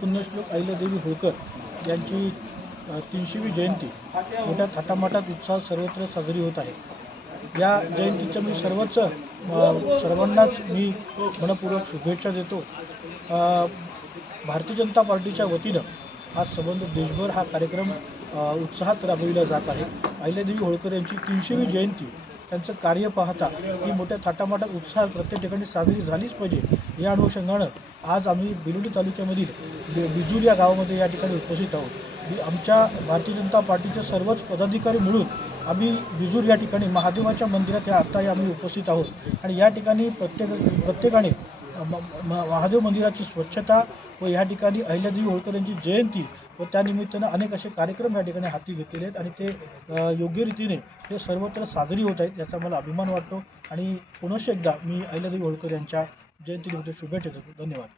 पुण्यश्लोक अहिल्यादेवी होळकर यांची 300वी जयंती मोठ्या थाटामाटात उत्साहात सर्वत्र साजरी होत आहे। या जयंतीच्या मी सर्वांनाच मी मनपूर्वक शुभेच्छा देतो। भारतीय जनता पार्टीच्या वतीनं आज संबंध देशभर हा कार्यक्रम उत्साहात राबविला जात आहे। अहिल्यादेवी होळकर यांची 300वी जयंती त्यांचं कार्य पाहता ही मोठ्या थाटामाटात उत्साहात प्रत्येक ठिकाणी साजरी झालीच पाहिजे। या अनुषंगानं आज आम्ही बिलोली तालुक्यामधील बिजूर या गावामध्ये या ठिकाणी उपस्थित आहोत। आमच्या भारतीय जनता पार्टीचे सर्वच पदाधिकारी मिळून आम्ही बिजूर या ठिकाणी महादेवाच्या मंदिरात आता आम्ही उपस्थित आहोत आणि या ठिकाणी प्रत्येकाने महादेव मंदिराची स्वच्छता व या ठिकाणी अहिल्यादेवी होळकर यांची जयंती व त्यानिमित्तानं अनेक असे कार्यक्रम या ठिकाणी हाती घेतलेले आहेत आणि ते योग्य रीतीने हे सर्वत्र साजरी होत आहेत याचा मला अभिमान वाटतो। आणि पुनश्च एकदा मी अहिल्यादेवी होळकर यांच्या जयंतीनिमित्त शुभेच्छा देतो। धन्यवाद।